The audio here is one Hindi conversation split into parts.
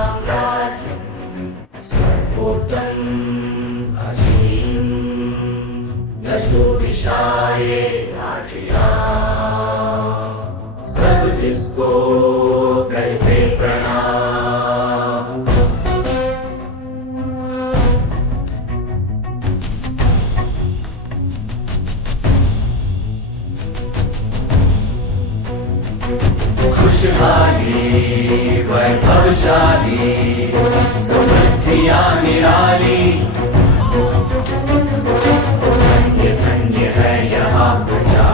साम्राज्यं सर्वोत्तम अजीम दशोदिशाये राजया सब इसको करते प्रणाम। खुशहाली वैभवशाली समृद्धियां निराली, धन्य धन्य है यहाँ प्रजा,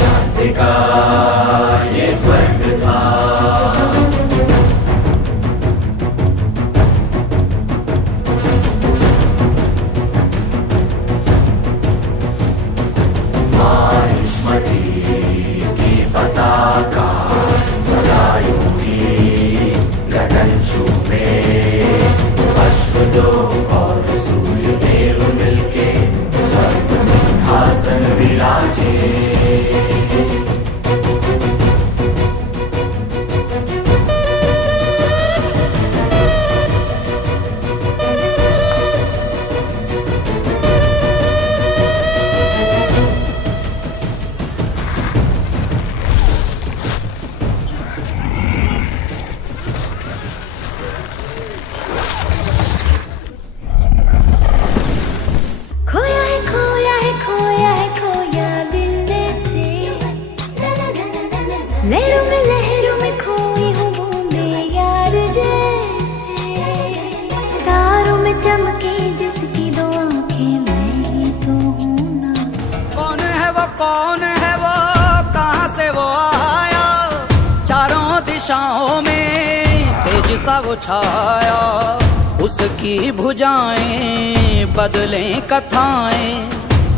शांति का ये स्वर्ग था। आयुष्मती की पताका सदा यूं ही गगन चूमे, अश्वदो और सूर्य देव मिलके स्वर्ग सिंहासन विराजे। लहरों में खोई हूँ बूंदे यार जैसे, तारों में चमके जिसकी दो आंखें मैं ही तो हूँ ना। कौन है वो कहाँ से वो आया, चारों दिशाओं में तेज सा वो छाया, उसकी भुजाएं बदलें कथाएं,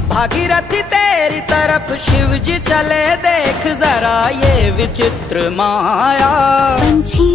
भागीरथी तेरी तरफ शिव जी चले, देख जरा ये विचित्र माया। पंछी